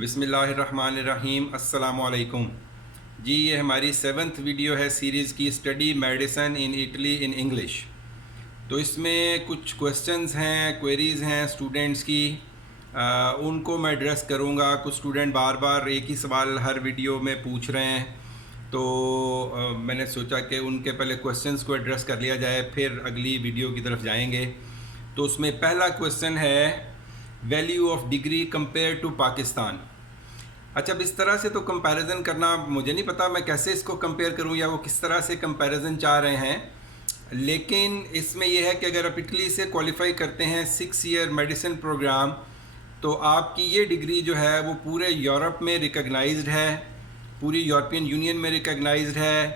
बिस्मिल्लाहिर्रहमानिर्रहीम अस्सलामुअलैकुम जी। ये हमारी 7th वीडियो है सीरीज़ की study medicine in Italy in English. तो इसमें कुछ क्वेश्चंस हैं, क्वेरीज़ हैं स्टूडेंट्स की, उनको मैं एड्रेस करूँगा। कुछ स्टूडेंट बार बार एक ही सवाल हर वीडियो में पूछ रहे हैं, तो मैंने सोचा कि उनके पहले क्वेश्चंस को एड्रेस कर लिया जाए, फिर अगली वीडियो की तरफ जाएंगे। तो उसमें पहला क्वेश्चन है value of degree compare to Pakistan. अच्छा, अब इस तरह से तो कंपैरिजन करना मुझे नहीं पता मैं कैसे इसको कंपेयर करूं या वो किस तरह से कंपैरिजन चाह रहे हैं, लेकिन इसमें यह है कि अगर आप इटली से क्वालिफाई करते हैं 6 ईयर मेडिसिन प्रोग्राम, तो आपकी ये डिग्री जो है वो पूरे यूरोप में रिकग्नाइज्ड है, पूरी यूरोपियन यूनियन में रिकग्नाइज्ड है।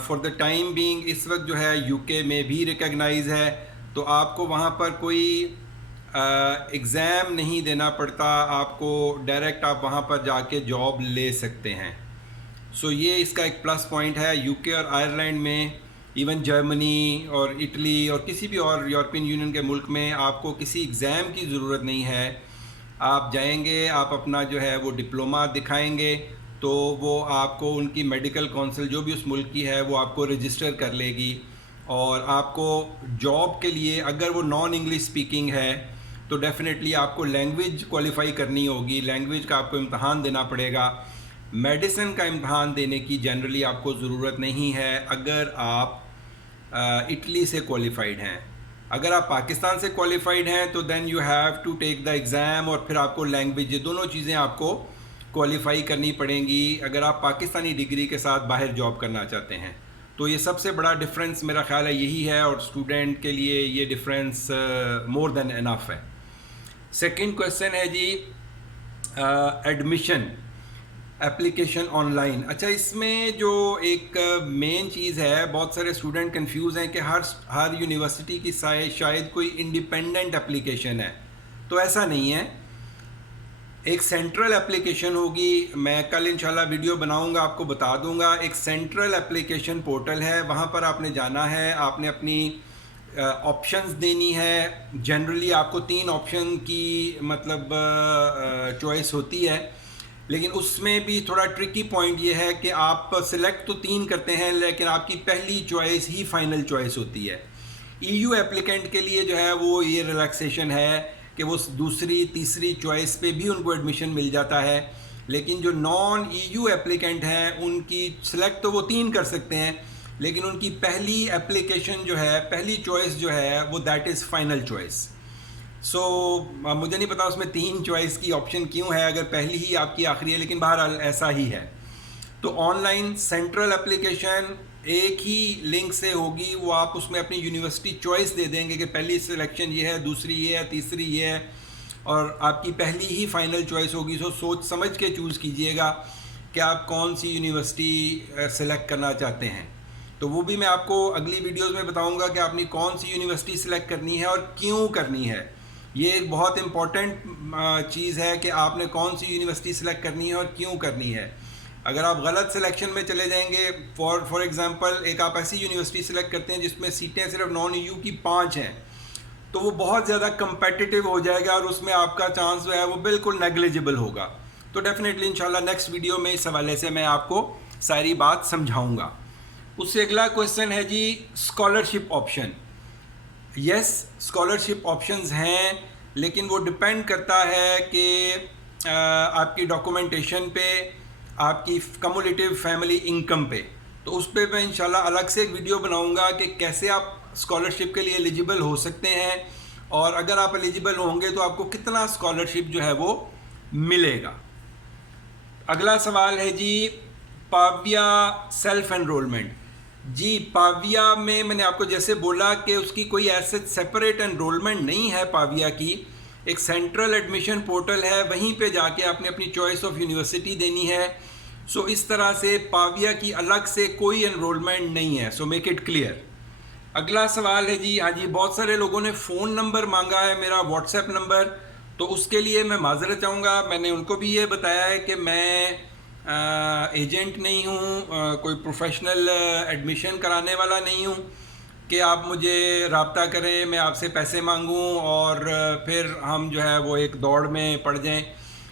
फॉर द टाइम बीइंग इस वक्त जो है यूके में भी रिकग्नाइज है, तो आपको वहाँ पर कोई एग्ज़ाम नहीं देना पड़ता, आपको डायरेक्ट आप वहाँ पर जाके जॉब ले सकते हैं। सो ये इसका एक प्लस पॉइंट है। यूके और आयरलैंड में, इवन जर्मनी और इटली और किसी भी और यूरोपियन यूनियन के मुल्क में आपको किसी एग्ज़ाम की ज़रूरत नहीं है। आप जाएंगे, आप अपना जो है वो डिप्लोमा दिखाएंगे, तो वो आपको उनकी मेडिकल काउंसिल जो भी उस मुल्क की है वो आपको रजिस्टर कर लेगी, और आपको जॉब के लिए अगर वो नॉन इंग्लिश स्पीकिंग है तो डेफिनेटली आपको लैंग्वेज क्वालिफाई करनी होगी, लैंग्वेज का आपको इम्तहान देना पड़ेगा। मेडिसिन का इम्तहान देने की जनरली आपको ज़रूरत नहीं है अगर आप इटली से क्वालिफाइड हैं। अगर आप पाकिस्तान से क्वालिफाइड हैं तो then you have to take the exam, और फिर आपको लैंग्वेज, ये दोनों चीज़ें आपको क्वालिफाई करनी पड़ेंगी अगर आप पाकिस्तानी डिग्री के साथ बाहर जॉब करना चाहते हैं। तो ये सबसे बड़ा डिफरेंस मेरा ख्याल है यही है, और स्टूडेंट के लिए ये डिफरेंस मोर देन इनफ है। सेकंड क्वेश्चन है जी एडमिशन एप्लीकेशन ऑनलाइन। अच्छा, इसमें जो एक मेन चीज़ है, बहुत सारे स्टूडेंट कंफ्यूज हैं कि हर यूनिवर्सिटी की शायद कोई इंडिपेंडेंट एप्लीकेशन है, तो ऐसा नहीं है। एक सेंट्रल एप्लीकेशन होगी, मैं कल इंशाल्लाह वीडियो बनाऊंगा, आपको बता दूंगा। एक सेंट्रल एप्लीकेशन पोर्टल है, वहाँ पर आपने जाना है, आपने अपनी ऑप्शंस देनी है। जनरली आपको 3 ऑप्शन की मतलब चॉइस होती है, लेकिन उसमें भी थोड़ा ट्रिकी पॉइंट ये है कि आप सिलेक्ट तो 3 करते हैं, लेकिन आपकी पहली चॉइस ही फाइनल चॉइस होती है। ईयू एप्लीकेंट के लिए जो है वो ये रिलैक्सेशन है कि वो दूसरी तीसरी चॉइस पे भी उनको एडमिशन मिल जाता है, लेकिन जो नॉन ईयू एप्लीकेंट हैं उनकी सिलेक्ट तो वो 3 कर सकते हैं, लेकिन उनकी पहली एप्लीकेशन जो है, पहली चॉइस जो है वो दैट इज़ फाइनल चॉइस। सो मुझे नहीं पता उसमें 3 चॉइस की ऑप्शन क्यों है अगर पहली ही आपकी आखिरी है, लेकिन बहरहाल ऐसा ही है। तो ऑनलाइन सेंट्रल एप्लीकेशन एक ही लिंक से होगी, वो आप उसमें अपनी यूनिवर्सिटी चॉइस दे देंगे कि पहली सिलेक्शन ये है, दूसरी ये है, तीसरी ये है, और आपकी पहली ही फाइनल चॉइस होगी। सो सोच समझ के चूज़ कीजिएगा कि आप कौन सी यूनिवर्सिटी सेलेक्ट करना चाहते हैं। तो वो भी मैं आपको अगली वीडियोस में बताऊंगा कि आपने कौन सी यूनिवर्सिटी सेलेक्ट करनी है और क्यों करनी है। ये एक बहुत इम्पॉर्टेंट चीज़ है कि आपने कौन सी यूनिवर्सिटी सेलेक्ट करनी है और क्यों करनी है। अगर आप गलत सिलेक्शन में चले जाएंगे, फॉर एग्जांपल एक आप ऐसी यूनिवर्सिटी सेलेक्ट करते हैं जिसमें सीटें सिर्फ नॉन ईयू की 5 हैं, तो वो बहुत ज़्यादा कंपेटिटिव हो जाएगा और उसमें आपका चांस जो है वो बिल्कुल नेग्लिजिबल होगा। तो डेफिनेटली इंशाल्लाह नेक्स्ट वीडियो में इस हवाले से मैं आपको सारी बात समझाऊँगा। उससे अगला क्वेश्चन है जी scholarship option. Yes, scholarship options हैं, लेकिन वो डिपेंड करता है कि आपकी डॉक्यूमेंटेशन पे, आपकी कम्युलेटिव फैमिली इनकम पे। तो उस पर मैं इंशाल्लाह अलग से एक वीडियो बनाऊंगा कि कैसे आप स्कॉलरशिप के लिए एलिजिबल हो सकते हैं, और अगर आप एलिजिबल होंगे तो आपको कितना स्कॉलरशिप जो है वो मिलेगा। अगला सवाल है जी पाविया सेल्फ एनरोलमेंट। जी, पाविया में मैंने आपको जैसे बोला कि उसकी कोई ऐसे सेपरेट एनरोलमेंट नहीं है। पाविया की एक सेंट्रल एडमिशन पोर्टल है, वहीं पे जाके आपने अपनी चॉइस ऑफ यूनिवर्सिटी देनी है। सो इस तरह से पाविया की अलग से कोई एनरोलमेंट नहीं है। So make it clear. अगला सवाल है जी, हाँ जी, बहुत सारे लोगों ने फ़ोन नंबर मांगा है, मेरा व्हाट्सएप नंबर, तो उसके लिए मैं माजरत चाहूँगा। मैंने उनको भी ये बताया है कि मैं एजेंट नहीं हूँ, कोई प्रोफेशनल एडमिशन कराने वाला नहीं हूँ कि आप मुझे रब्ता करें, मैं आपसे पैसे मांगूँ और फिर हम जो है वो एक दौड़ में पड़ जाएं।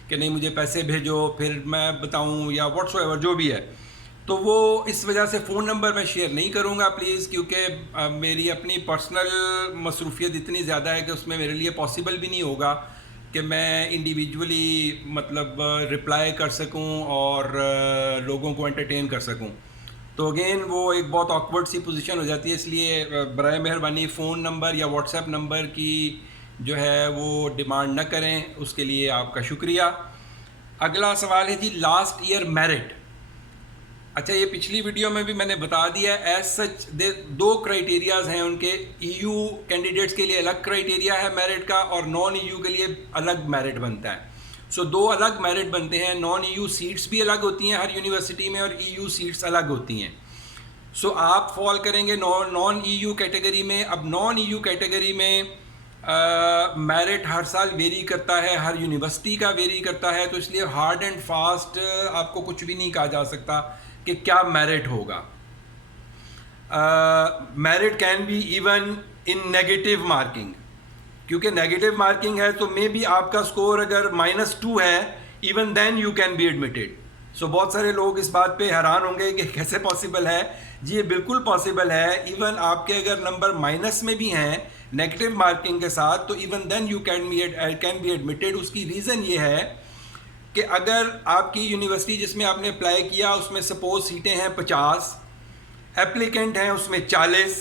कि नहीं मुझे पैसे भेजो फिर मैं बताऊं, या व्हाट्सएवर जो भी है। तो वो इस वजह से फ़ोन नंबर मैं शेयर नहीं करूंगा प्लीज़, क्योंकि मेरी अपनी पर्सनल मसरूफियत इतनी ज़्यादा है कि उसमें मेरे लिए पॉसिबल भी नहीं होगा कि मैं इंडिविजुअली मतलब रिप्लाई कर सकूं और लोगों को एंटरटेन कर सकूं। तो अगेन वो एक बहुत ऑकवर्ड सी पोजीशन हो जाती है, इसलिए बराए मेहरबानी फ़ोन नंबर या व्हाट्सएप नंबर की जो है वो डिमांड न करें, उसके लिए आपका शुक्रिया। अगला सवाल है जी, लास्ट ईयर मेरिट। अच्छा, ये पिछली वीडियो में भी मैंने बता दिया, एज सच दो क्राइटेरियाज हैं उनके। ईयू कैंडिडेट्स के लिए अलग क्राइटेरिया है मेरिट का, और नॉन ईयू के लिए अलग मेरिट बनता है। सो दो अलग मेरिट बनते हैं। नॉन ईयू सीट्स भी अलग होती हैं हर यूनिवर्सिटी में, और ईयू सीट्स अलग होती हैं। सो आप फॉल करेंगे नॉन ईयू कैटेगरी में। अब नॉन ईयू कैटेगरी में मेरिट हर साल वेरी करता है, हर यूनिवर्सिटी का वेरी करता है, तो इसलिए हार्ड एंड फास्ट आपको कुछ भी नहीं कहा जा सकता कि क्या मेरिट होगा। Merit can be even in negative marking, क्योंकि नेगेटिव मार्किंग है तो मे बी आपका स्कोर अगर -2 है, even then you can be admitted. So बहुत सारे लोग इस बात पे हैरान होंगे कि कैसे पॉसिबल है। जी ये बिल्कुल पॉसिबल है। इवन आपके अगर नंबर माइनस में भी हैं नेगेटिव मार्किंग के साथ, तो even then you can be admitted. उसकी रीज़न ये है कि अगर आपकी यूनिवर्सिटी जिसमें आपने अप्लाई किया उसमें सपोज सीटें हैं 50, एप्लीकेंट हैं उसमें 40,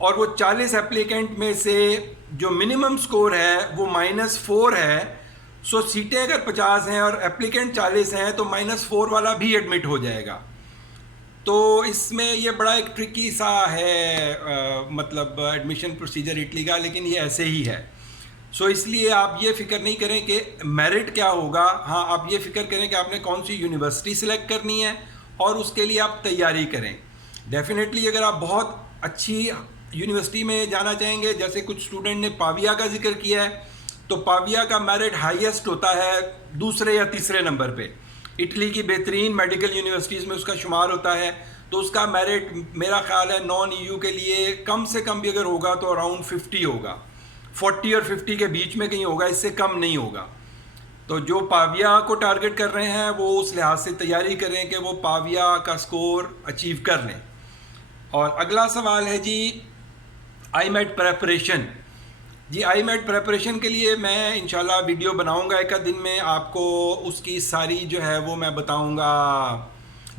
और वो 40 एप्लीकेंट में से जो मिनिमम स्कोर है वो -4 है। सो सीटें अगर 50 हैं और एप्लीकेंट 40 हैं तो -4 वाला भी एडमिट हो जाएगा। तो इसमें ये बड़ा एक ट्रिकी सा है मतलब एडमिशन प्रोसीजर इटली का, लेकिन ये ऐसे ही है। सो इसलिए आप ये फ़िक्र नहीं करें कि मेरिट क्या होगा। हाँ, आप ये फ़िक्र करें कि आपने कौन सी यूनिवर्सिटी सिलेक्ट करनी है और उसके लिए आप तैयारी करें। डेफिनेटली अगर आप बहुत अच्छी यूनिवर्सिटी में जाना चाहेंगे, जैसे कुछ स्टूडेंट ने पाविया का जिक्र किया है, तो पाविया का मेरिट हाईएस्ट होता है दूसरे या तीसरे नंबर पे। इटली की बेहतरीन मेडिकल यूनिवर्सिटीज़ में उसका शुमार होता है। तो उसका मेरिट मेरा ख्याल है नॉन ईयू के लिए कम से कम भी अगर होगा तो अराउंड 50 होगा, 40 और 50 के बीच में कहीं होगा, इससे कम नहीं होगा। तो जो पाविया को टारगेट कर रहे हैं वो उस लिहाज से तैयारी करें कि वो पाविया का स्कोर अचीव कर लें। और अगला सवाल है जी, आईमेट प्रेपरेशन। जी आईमेट प्रेपरेशन के लिए मैं इंशाल्लाह वीडियो बनाऊंगा एक दिन में, आपको उसकी सारी जो है वो मैं बताऊंगा।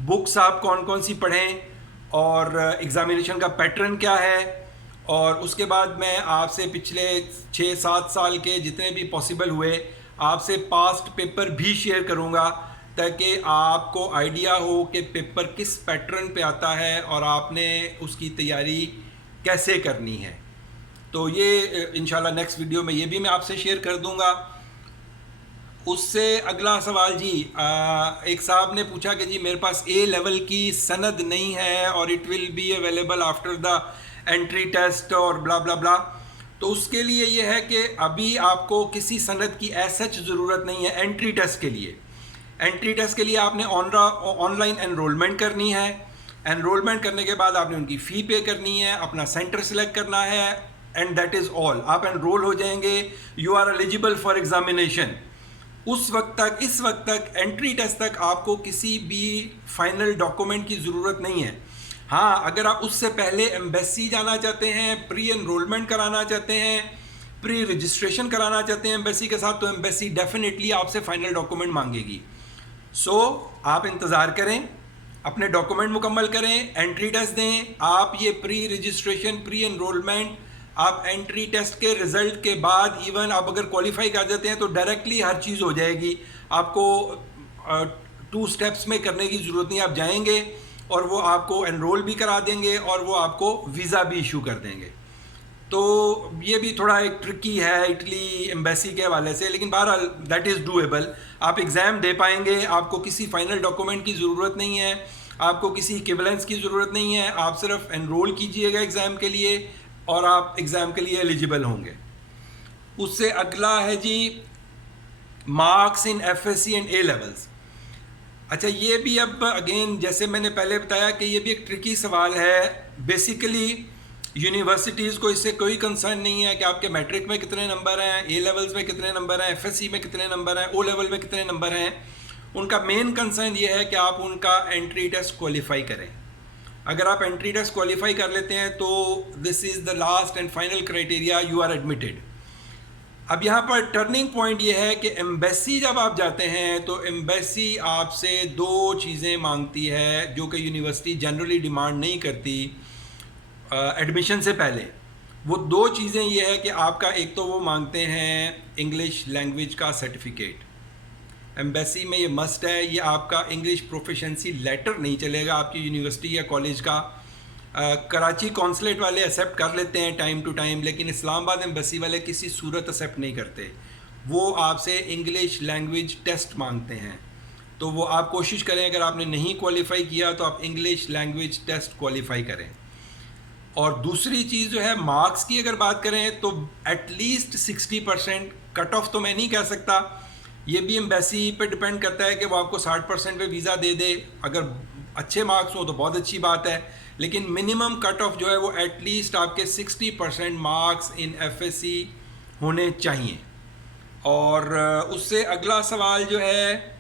बुक्स आप कौन कौन सी पढ़ें और एग्ज़ामिनेशन का पैटर्न क्या है, और उसके बाद मैं आपसे पिछले 6-7 साल के जितने भी पॉसिबल हुए आपसे पास्ट पेपर भी शेयर करूंगा, ताकि आपको आइडिया हो कि पेपर किस पैटर्न पे आता है और आपने उसकी तैयारी कैसे करनी है। तो ये इंशाल्लाह नेक्स्ट वीडियो में ये भी मैं आपसे शेयर कर दूंगा। उससे अगला सवाल जी, एक साहब ने पूछा कि जी मेरे पास ए लेवल की सनद नहीं है और it will be available after the entry test और ब्ला ब्ला ब्ला। तो उसके लिए ये है कि अभी आपको किसी सनद की सच ज़रूरत नहीं है एंट्री टेस्ट के लिए। एंट्री टेस्ट के लिए आपने ऑनलाइन एनरोलमेंट करनी है। एनरोलमेंट करने के बाद आपने उनकी फ़ी पे करनी है, अपना सेंटर सेलेक्ट करना है, एंड दैट इज़ ऑल। आप एनरोल हो जाएंगे, you are eligible for examination. उस वक्त तक, इस वक्त तक, एंट्री टेस्ट तक आपको किसी भी फाइनल डॉक्यूमेंट की ज़रूरत नहीं है। हाँ, अगर आप उससे पहले एम्बेसी जाना चाहते हैं, प्री एनरोलमेंट कराना चाहते हैं, प्री रजिस्ट्रेशन कराना चाहते हैं एम्बेसी के साथ, तो एम्बेसी डेफिनेटली आपसे फाइनल डॉक्यूमेंट मांगेगी। सो आप इंतज़ार करें, अपने डॉक्यूमेंट मुकम्मल करें, एंट्री टेस्ट दें। आप ये प्री रजिस्ट्रेशन, प्री एनरोलमेंट, आप एंट्री टेस्ट के रिज़ल्ट के बाद इवन आप अगर क्वालिफाई कर जाते हैं तो डायरेक्टली हर चीज़ हो जाएगी। आपको 2 स्टेप्स में करने की ज़रूरत नहीं। आप जाएंगे और वो आपको एनरोल भी करा देंगे और वो आपको वीज़ा भी इशू कर देंगे। तो ये भी थोड़ा एक ट्रिकी है इटली एम्बेसी के हवाले से, लेकिन बहरहाल दैट इज़ डूएबल। आप एग्ज़ाम दे पाएंगे, आपको किसी फाइनल डॉक्यूमेंट की ज़रूरत नहीं है, आपको किसी इक्विवेलेंस की ज़रूरत नहीं है। आप सिर्फ एनरोल कीजिएगा एग्ज़ाम के लिए और आप एग्ज़ाम के लिए एलिजिबल होंगे। उससे अगला है जी, marks in FSc and A levels. अच्छा, ये भी अब अगेन जैसे मैंने पहले बताया कि ये भी एक ट्रिकी सवाल है। बेसिकली यूनिवर्सिटीज़ को इससे कोई कंसर्न नहीं है कि आपके मैट्रिक में कितने नंबर हैं, ए लेवल्स में कितने नंबर हैं, एफएससी में कितने नंबर हैं, ओ लेवल में कितने नंबर हैं। उनका मेन कंसर्न ये है कि आप उनका एंट्री टेस्ट क्वालिफाई करें। अगर आप एंट्री टेस्ट क्वालिफाई कर लेते हैं तो this is the last and final criteria, you are admitted. अब यहाँ पर टर्निंग पॉइंट ये है कि एम्बेसी जब आप जाते हैं तो एम्बेसी आपसे दो चीज़ें मांगती है जो कि यूनिवर्सिटी जनरली डिमांड नहीं करती एडमिशन से पहले। वो दो चीज़ें ये है कि आपका एक तो वो मांगते हैं इंग्लिश लैंग्वेज का सर्टिफिकेट, एम्बेसी में ये मस्ट है। ये आपका इंग्लिश प्रोफिशेंसी लेटर नहीं चलेगा आपकी यूनिवर्सिटी या कॉलेज का। कराची कॉन्सुलेट वाले एक्सेप्ट कर लेते हैं टाइम टू टाइम, लेकिन इस्लामाबाद एम्बेसी वाले किसी सूरत एक्सेप्ट नहीं करते। वो आपसे इंग्लिश लैंग्वेज टेस्ट मांगते हैं। तो वो आप कोशिश करें, अगर आपने नहीं क्वालिफाई किया तो आप इंग्लिश लैंग्वेज टेस्ट क्वालिफाई करें। और दूसरी चीज़ जो है मार्क्स की अगर बात करें तो एटलीस्ट 60%, कट ऑफ तो मैं नहीं कह सकता, ये भी एम्बेसी पे डिपेंड करता है कि वो आपको 60% पे वीज़ा दे दे। अगर अच्छे मार्क्स हो तो बहुत अच्छी बात है, लेकिन मिनिमम कट ऑफ जो है वो एटलीस्ट आपके 60% मार्क्स इन एफएससी होने चाहिए। और उससे अगला सवाल जो है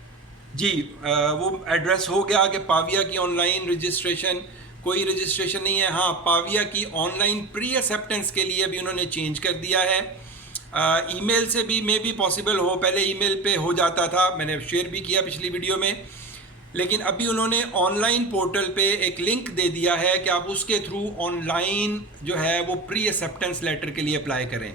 जी, वो एड्रेस हो गया कि पाविया की ऑनलाइन रजिस्ट्रेशन, कोई रजिस्ट्रेशन नहीं है। हाँ, पाविया की ऑनलाइन प्री एक्सेप्टेंस के लिए भी उन्होंने चेंज कर दिया है। ईमेल से भी मे बी पॉसिबल हो, पहले ईमेल पे हो जाता था, मैंने शेयर भी किया पिछली वीडियो में, लेकिन अभी उन्होंने ऑनलाइन पोर्टल पे एक लिंक दे दिया है कि आप उसके थ्रू ऑनलाइन जो है वो प्री एक्सेप्टेंस लेटर के लिए अप्लाई करें।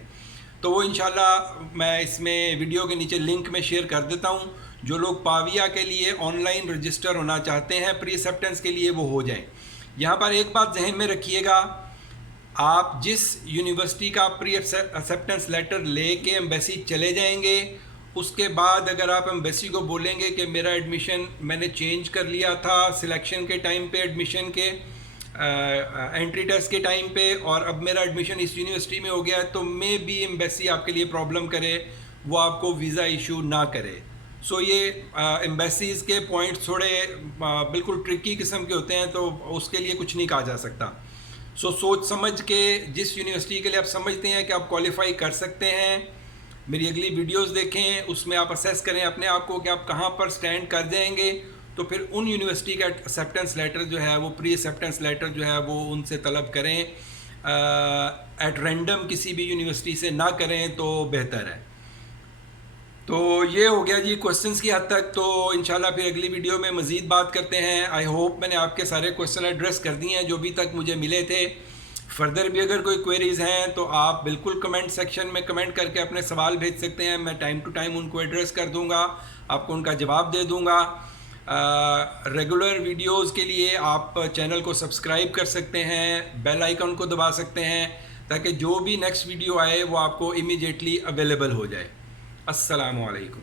तो वो इंशाल्लाह मैं इसमें वीडियो के नीचे लिंक में शेयर कर देता हूँ। जो लोग पाविया के लिए ऑनलाइन रजिस्टर होना चाहते हैं प्री एक्सेप्टेंस के लिए, वो हो जाएं। यहाँ पर एक बात जहन में रखिएगा, आप जिस यूनिवर्सिटी का प्री एक्सेप्टेंस लेटर लेके एम्बेसी चले जाएंगे, उसके बाद अगर आप एम्बेसी को बोलेंगे कि मेरा एडमिशन मैंने चेंज कर लिया था सिलेक्शन के टाइम पे, एडमिशन के एंट्री टेस्ट के टाइम पे, और अब मेरा एडमिशन इस यूनिवर्सिटी में हो गया है, तो मे बी एम्बेसी आपके लिए प्रॉब्लम करे, वो आपको वीज़ा इशू ना करे। सो ये एम्बेसीज़ के पॉइंट्स थोड़े बिल्कुल ट्रिकी किस्म के होते हैं, तो उसके लिए कुछ नहीं कहा जा सकता। सो सोच समझ के जिस यूनिवर्सिटी के लिए आप समझते हैं कि आप क्वालिफाई कर सकते हैं, मेरी अगली वीडियोस देखें, उसमें आप असेस करें अपने आप को कि आप कहाँ पर स्टैंड कर जाएंगे। तो फिर उन यूनिवर्सिटी का एक्सेप्टेंस लेटर जो है वो प्री एक्सेप्टेंस लेटर जो है वो उनसे तलब करें, एट रैंडम किसी भी यूनिवर्सिटी से ना करें तो बेहतर है। तो ये हो गया जी क्वेश्चंस की हद तक। तो इंशाल्लाह फिर अगली वीडियो में मज़ीद बात करते हैं। आई होप मैंने आपके सारे क्वेश्चन एड्रेस कर दिए हैं जो अभी तक मुझे मिले थे। फर्दर भी अगर कोई क्वेरीज़ हैं तो आप बिल्कुल कमेंट सेक्शन में कमेंट करके अपने सवाल भेज सकते हैं, मैं टाइम टू टाइम उनको एड्रेस कर दूंगा, आपको उनका जवाब दे दूंगा। रेगुलर वीडियोस के लिए आप चैनल को सब्सक्राइब कर सकते हैं, बेल आइकन को दबा सकते हैं, ताकि जो भी नेक्स्ट वीडियो आए वो आपको इमीडिएटली अवेलेबल हो जाए। अस्सलामु अलैकुम।